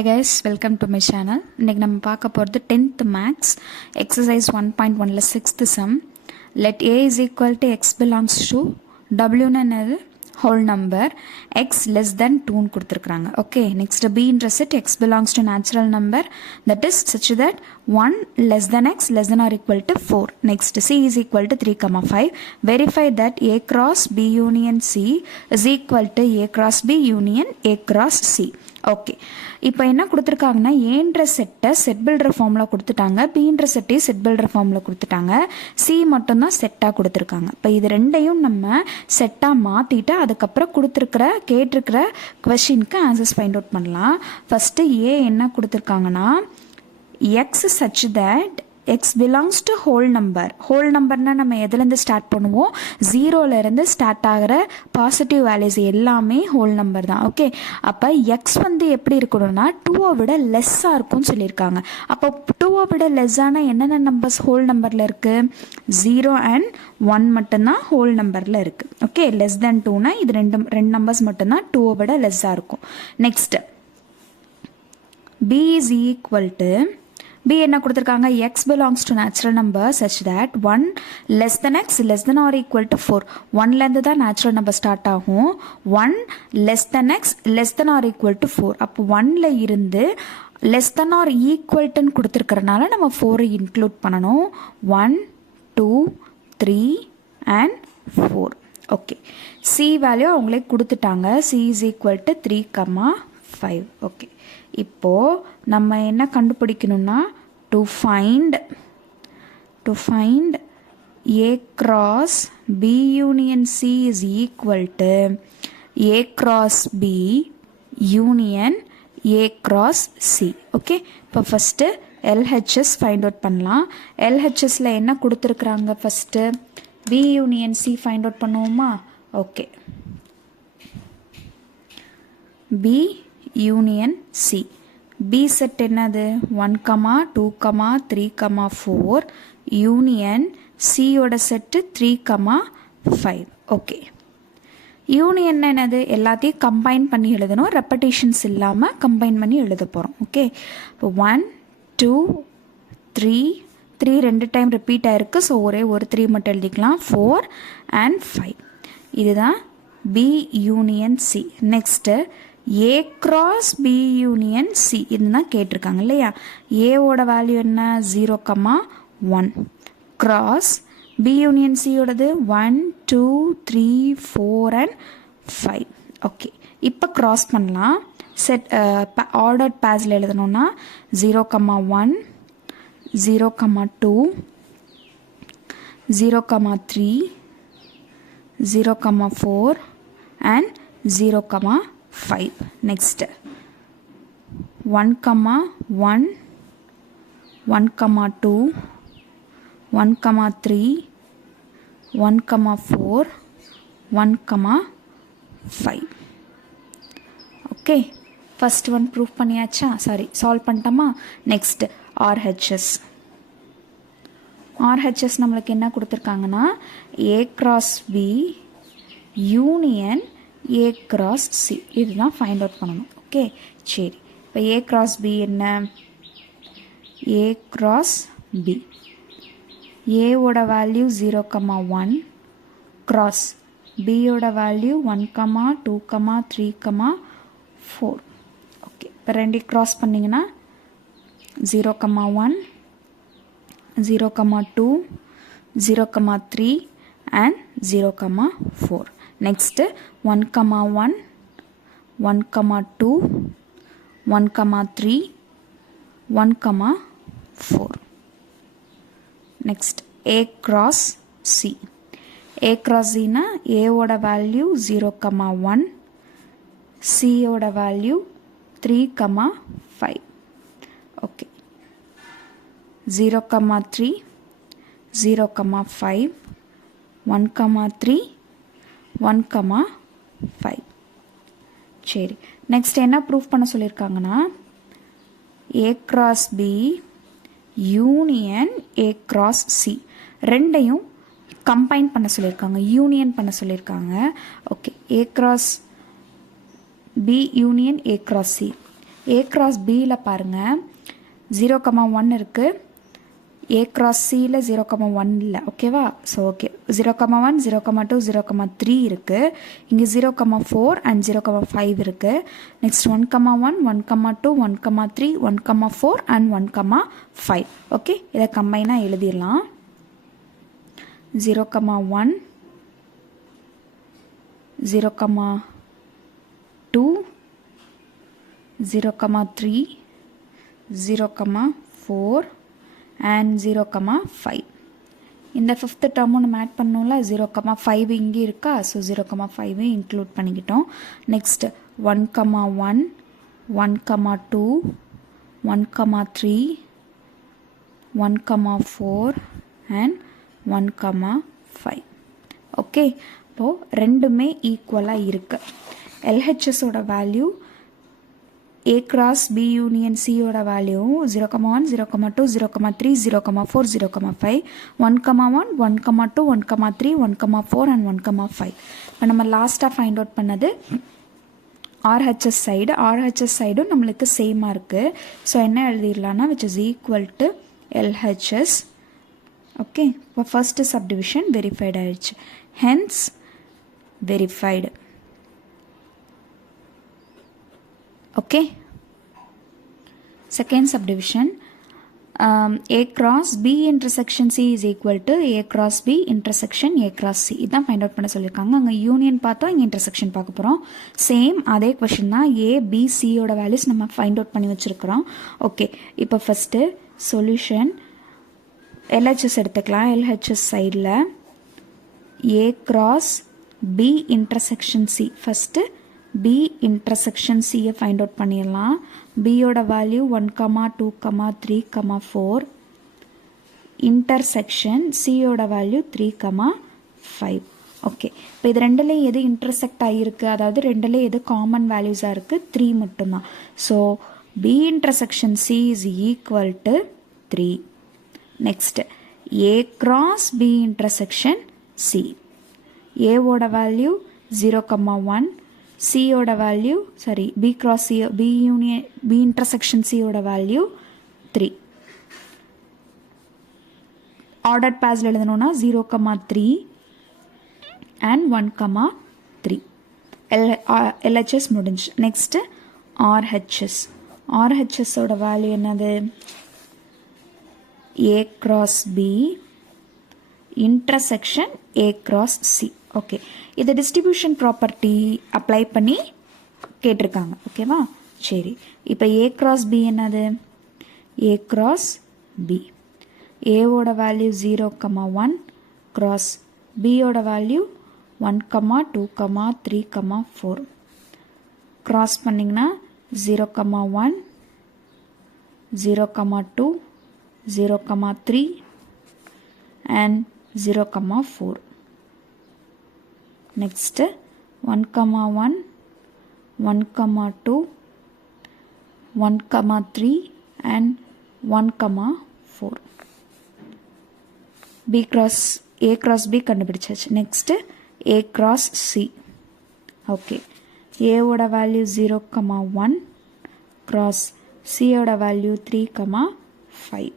Hi guys, welcome to my channel. இன்னைக்கு நம்ம பார்க்க போகிறது 10th max exercise 1.1ல 6th sum. Let a is equal to x belongs to w என்னது whole number x less than 2 கொடுத்திருக்காங்க. Okay, next b என்ற set x belongs to natural number that is such that 1 less than x less than or equal to 4. Next c is equal to 3, 5. Verify that a cross b union c is equal to a cross b union a cross c. Okay, இப்போ என்ன கொடுத்துருக்காங்கன்னா ஏன்ற செட்டை set builder ஃபார்மில் கொடுத்துட்டாங்க, பின்ற செட்டையும் set builder ஃபார்மில் கொடுத்துட்டாங்க, C மட்டும்தான் செட்டாக கொடுத்துருக்காங்க. இப்போ இது ரெண்டையும் நம்ம செட்டாக மாற்றிட்டு அதுக்கப்புறம் கேட்டிருக்கிற கொஷினுக்கு ஆன்சர்ஸ் ஃபைண்ட் அவுட் பண்ணலாம். ஃபஸ்ட்டு ஏ என்ன கொடுத்துருக்காங்கன்னா x such that x belongs to whole நம்பர்னால் நம்ம எதுலேருந்து ஸ்டார்ட் பண்ணுவோம், ஜீரோலேருந்து ஸ்டார்ட் ஆகிற பாசிட்டிவ் வேல்யூஸ் எல்லாமே ஹோல் நம்பர் தான். ஓகே, அப்போ எக்ஸ் வந்து எப்படி இருக்கணும்னா 2 விட லெஸ்ஸாக இருக்கும்னு சொல்லியிருக்காங்க. அப்போ 2 விட லெஸ்ஸான என்னென்ன நம்பர்ஸ் ஹோல் நம்பரில் இருக்குது, 0 and 1 மட்டும்தான் ஹோல் நம்பரில் இருக்குது. ஓகே, லெஸ் தேன் 2னா இது ரெண்டு நம்பர்ஸ் மட்டும்தான் 2 விட லெஸ்ஸாக இருக்கும். Next b is equal to b என்ன கொடுத்துருக்காங்க, x belongs to natural number such that 1 less than x less than or equal to 4. 1லேருந்து தான் natural number ஸ்டார்ட் ஆகும். 1 less than x less than or equal to 4. அப்போ 1ல இருந்து less than or equal to கொடுத்துருக்கறனால நம்ம 4 include பண்ணணும். 1 2 3 and 4. Okay, c value அவங்களே கொடுத்துட்டாங்க. c is equal to 3, 5. Okay, இப்போது நம்ம என்ன கண்டுபிடிக்கணும்னா to find a cross b union c is equal to a cross b union a cross c. Okay, இப்போ first LHS find out பண்ணலாம். LHSல என்ன கொடுத்துருக்குறாங்க, first b union c find out பண்ணுவோமா. Okay, b union c. b set என்னது 1, 2, 3, 4. Union c ஓட set 3, 5. Okay, union என்னது எல்லாத்தையும் கம்பைன் பண்ணி எழுதணும், ரெப்படேஷன்ஸ் இல்லாமல் கம்பைன் பண்ணி எழுத போகிறோம். ஓகே, இப்போ 1 2 3 ரெண்டு டைம் ரிப்பீட் ஆயிருக்கு, ஸோ ஒரே ஒரு 3 மட்டும் எழுதிக்கலாம். 4 and 5. இதுதான் b union c. Next a cross b union c இதுதான் கேட்டிருக்காங்க இல்லையா. ஏவோட வேல்யூ என்ன 0, 1. cross b union c ஓடது 1 2 3 4 and 5. Okay, இப்போ cross பண்ணலாம். செட் ஆர்டர்ட் பேஸில் எழுதணும்னா 0, 1 0, 2 0, 3 0, 4 and 0, 5. Next 1, 1 1, 2 1, 3 1, 4 1, 5. Okay, first one proof பண்ணியாச்சா, சால்வ் பண்ணிட்டோமா. நெக்ஸ்ட் RHS நம்மளுக்கு என்ன கொடுத்துருக்காங்கன்னா a cross b union a cross c இதுதான் ஃபைண்ட் அவுட் பண்ணணும். ஓகே, சரி, இப்போ a cross b என்ன, a cross b a ஓட வேல்யூ 0, 1. cross b ஓட வேல்யூ 1, 2, 3, 4. ஓகே, இப்போ ரெண்டு க்ராஸ் பண்ணிங்கன்னா 0, 1 0, 2 0, 3 and 0, 4. Next 1, 1 1, 2 1, 3 1, 4. Next a cross c. a cross c na a ஓட வேல்யூ 0, 1. c ஓட வேல்யூ 3, 5. ஓகே, 0, 3 0, 5 1, 3 1, 5. சரி, நெக்ஸ்ட் என்ன ப்ரூஃப் பண்ண சொல்லியிருக்காங்கன்னா a cross b union a cross c ரெண்டையும் கம்பைன் பண்ண சொல்லியிருக்காங்க, யூனியன் பண்ண சொல்லியிருக்காங்க. Okay, a cross b union a cross c A cross பியில் பாருங்கள் 0,1 இருக்குது, ஏ கிராஸ் சியில் 0,1 இல்லை. ஓகேவா? ஸோ ஓகே 0,1 0,2 0,3 இருக்குது. இங்கே 0,4 அண்ட் 0,5 இருக்குது. Next 1,1 1,2 1,3 1,4 and 1,5. ஓகே, இதை கம்பைனாக எழுதிடலாம். 0,1 0,2 0,3 0,4 and 0,5. இந்த ஃபிஃப்த் டேர்மும் நம்ம ஆட் பண்ணோம்ல, 0,5 இங்கே இருக்கா, ஸோ 0,5 இன்க்ளூட் பண்ணிக்கிட்டோம். Next 1,1 1,2 1,3 1,4 and 1,5. ஓகே, இப்போது ரெண்டுமே ஈக்குவலாக இருக்குது. எல்ஹெச்எஸோட value A cross B union C ஓட வேல்யூ 0,1 0,2 0,3 0,4 0,5 1,1 1,2 1,3 1,4 and 1,5. இப்போ நம்ம லாஸ்ட்டாக ஃபைண்ட் அவுட் பண்ணது ஆர்ஹெச்எஸ் சைடும் நம்மளுக்கு சேமாக இருக்குது. ஸோ என்ன எழுதிடலான்னா which is equal to LHS. Okay, இப்போ ஃபர்ஸ்ட் சப்டிவிஷன் வெரிஃபைட் ஆயிடுச்சு, hence verified. Okay, second subdivision, A cross B intersection C is equal to A cross B intersection A cross C. இதான் find out பண்ண சொல்லியிருக்காங்க. அங்கே union பார்த்தோம், இங்கே intersection பார்க்க போகிறோம். சேம் அதே கொஷின் தான். A B Cயோட வேல்யூஸ் நம்ம ஃபைண்ட் அவுட் பண்ணி வச்சுருக்கிறோம். ஓகே, இப்போ ஃபஸ்ட்டு சொல்யூஷன் LHS எடுத்துக்கலாம். LHS சைடில் A cross B intersection C, first B intersection C find out பண்ணிடலாம். Bயோட வேல்யூ 1, 2, 3, 4. இன்டர்செக்ஷன் Cயோட வேல்யூ 3, 5. ஓகே, இப்போ இது ரெண்டுலேயும் எது இன்டர்செக்ட் ஆகிருக்கு, அதாவது ரெண்டுலேயும் எது காமன் வேல்யூஸாக இருக்குது, 3 மட்டும்தான். So B intersection C is equal to 3. Next A cross B intersection C. Aவோட வேல்யூ 0,1, சியோட value B cross C B union B intersection சியோட வேல்யூ 3. ஆர்டர் பேஸில் எழுதணும்னா 0,3 and 1,3. LHS முடிஞ்சு. நெக்ஸ்ட்டு ஆர்ஹெச்எஸோட வேல்யூ என்னது, A cross B intersection A cross C. Okay, இதை distribution property apply பண்ணி கேட்டிருக்காங்க. ஓகேவா? சரி, இப்போ A cross B என்னது, A cross B. ஏவோட வேல்யூ 0,1 cross Bயோட வேல்யூ 1, 2, 3, 4. cross பண்ணிங்கன்னா 0,1 0,2 0,3 and 0,4. Next 1,1 1,2 1,3 and 1,4. B cross A cross B கண்டுபிடிச்சாச்சு. Next A cross C. Okay, A ஓட வேல்யூ 0,1 cross C ஓட வேல்யூ 3, 5.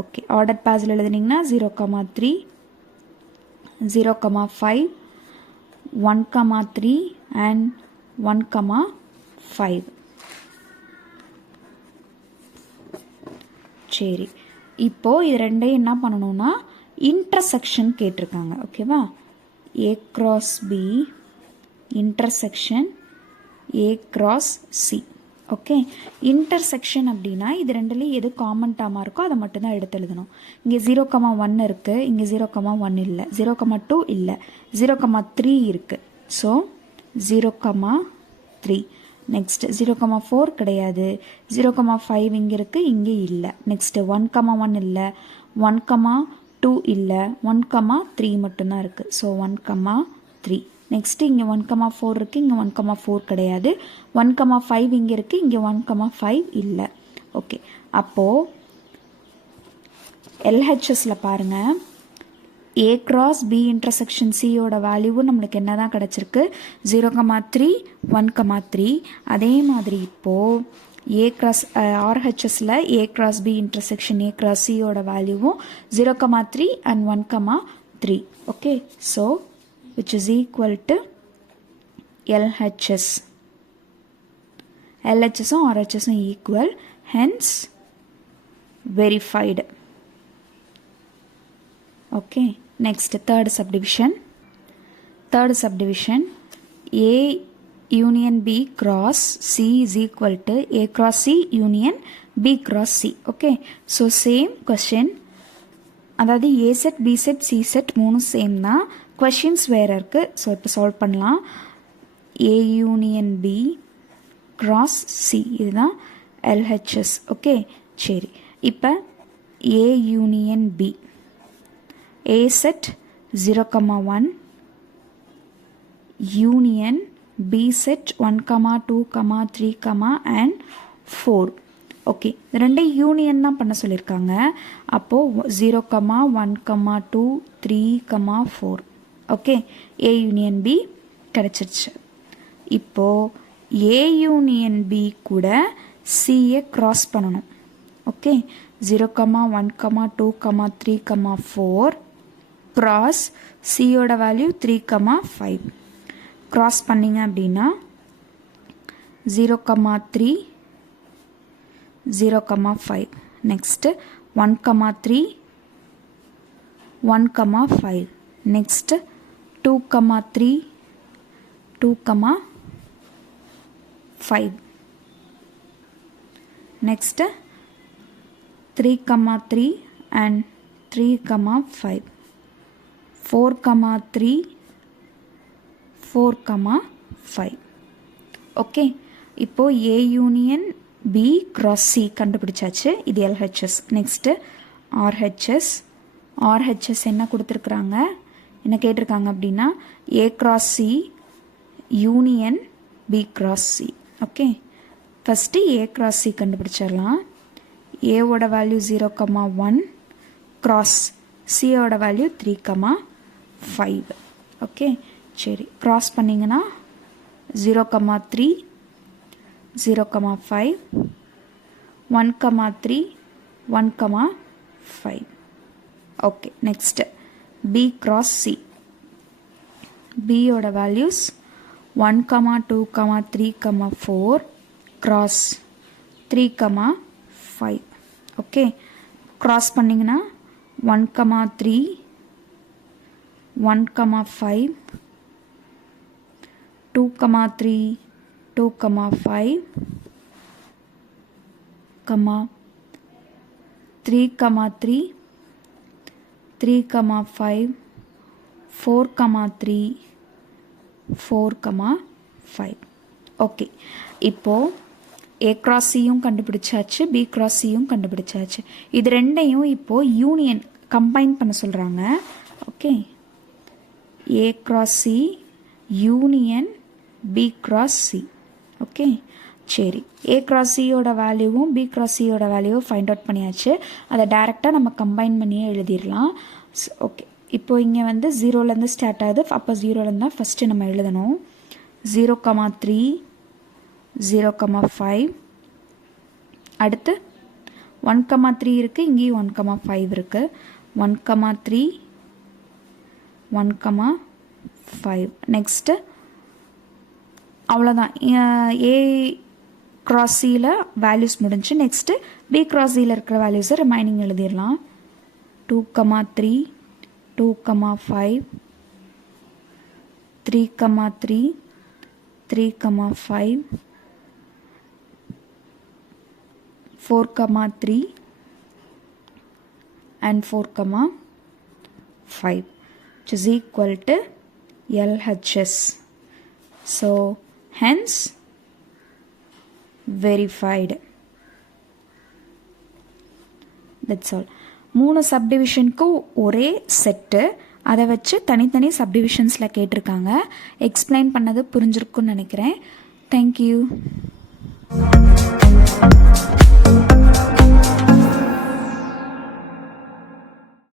ஓகே, ஆர்டர் பேஸில் எழுதுனீங்கன்னா 0,3 0,5 1,3 and 1,5. சரி, இப்போது இது ரெண்டையும் என்ன பண்ணணும்னா இன்டர்செக்ஷன் கேட்டிருக்காங்க. ஓகேவா? A cross B intersection A cross C. Okay, intersection அப்படின்னா இது ரெண்டுலேயும் எது காமன் டேர்மாக இருக்கோ அதை மட்டும்தான் எடுத்து எழுதணும். இங்கே 0,1 இருக்குது, இங்கே 0,1 இல்லை, 0,2 இல்லை, 0,3 இருக்குது. ஸோ 0,3. நெக்ஸ்ட் 0,4 கிடையாது, 0,5 இங்கே இருக்குது, இங்கே இல்லை. நெக்ஸ்ட்டு 1,1 இல்லை, 1,2 இல்லை, 1,3 மட்டும்தான் இருக்குது. ஸோ 1,3. நெக்ஸ்ட்டு இங்கே 1,4 இருக்குது, இங்கே 1,4 கிடையாது, 1,5 இங்கே இருக்குது, இங்கே 1,5 இல்லை. ஓகே, அப்போது எல்ஹெச்எஸில் பாருங்கள் A cross B intersection C யோட வேல்யூவும் நம்மளுக்கு என்ன தான் கிடச்சிருக்கு 0,3 1,3. அதே மாதிரி இப்போது A cross RHSல A cross B intersection A cross C யோட வேல்யூவும் 0,3 and 1,3. okay, so which is equal to LHS. LHS and RHS are equal, hence verified. okay, next third subdivision. A union B cross C is equal to A cross C union B cross C. okay, so same question, அதாவது A set B set C set மூணும் same தான், questions வேறு இருக்குது. So இப்போ solve பண்ணலாம். A union B cross C இதுதான் LHS. Okay சரி, இப்போ A union B A set 0,1 union B set 1, 2, 3, and 4. Okay, ரெண்டே யூனியன் தான் பண்ண சொல்லியிருக்காங்க. அப்போது 0, 1, 2, 3, 4. ஓகே, A யூனியன் B கிடச்சிருச்சு. இப்போது A யூனியன் B கூட Cயை க்ராஸ் பண்ணணும். ஓகே, 0, 1, 2, 3, 4 க்ராஸ் Cயோட வேல்யூ 3, 5. க்ராஸ் பண்ணிங்க அப்படின்னா 0, 3, 0, 5. next 1, 3, 1, 5. next 2, 3, 2, 5. next 3, 3 and 3, 5. 4, 3, 4, 5. Okay, இப்போ A union B cross C கண்டுபிடிச்சாச்சு. இது LHS. நெக்ஸ்ட்டு RHS என்ன கொடுத்துருக்குறாங்க, என்ன கேட்டிருக்காங்க அப்படின்னா A cross C union B cross C. Okay, first A cross C கண்டுபிடிச்சிடலாம். Aவோட வேல்யூ 0, 1 cross Cயோட வேல்யூ 3, 5. ஓகே சரி, க்ராஸ் பண்ணிங்கன்னா 0, 3, 0, 5, 1, 3, 1, 5. Okay, next B cross C. B யோட வேல்யூஸ் 1, 2, 3, 4 cross 3, 5. ஓகே, க்ராஸ் பண்ணிங்கன்னா 1, 3, 1, 5, 2, 3, 2, 5, 3, 3, 3, 5, 4, 3, 4, 5. ஓகே, இப்போது A cross Cயும் கண்டுபிடிச்சாச்சு, B cross Cயும் கண்டுபிடிச்சாச்சு. இது ரெண்டையும் இப்போது யூனியன் கம்பைன் பண்ண சொல்கிறாங்க. Okay, A cross C union B cross C. Okay சரி, A cross Cயோட வேல்யூவும் B cross Cயோட வேல்யூவும் ஃபைண்ட் அவுட் பண்ணியாச்சு. அதை டைரெக்டாக நம்ம கம்பைன் பண்ணியே எழுதிடலாம். ஓகே, இப்போ இங்கே வந்து 0லேருந்து ஸ்டார்ட் ஆகுது. அப்போ 0லேருந்து தான் ஃபஸ்ட்டு நம்ம எழுதணும். 0, 3, 0, 5. அடுத்து 1, 3 இருக்குது, இங்கேயும் 1, 5 இருக்குது. 1, 3, 1, 5. நெக்ஸ்ட்டு அவ்வளோதான். A cross Cயில் வேல்யூஸ் முடிஞ்சு. நெக்ஸ்ட்டு B cross Cயில் இருக்கிற வேல்யூஸை ரிமைனிங் எழுதிடலாம். 2, 3, 2, 5, 3, 3, 3, 5, 4, 3 and 4, 5, which is equal to LHS. So hence verified. That's all. 3 சப்டிவிஷனுக்கு ஒரே செட்டு, அதை வச்சு தனித்தனி சப்டிவிஷன்ஸில் கேட்டிருக்காங்க. எக்ஸ்பிளைன் பண்ணது புரிஞ்சிருக்குன்னு நினைக்கிறேன். தேங்க்யூ.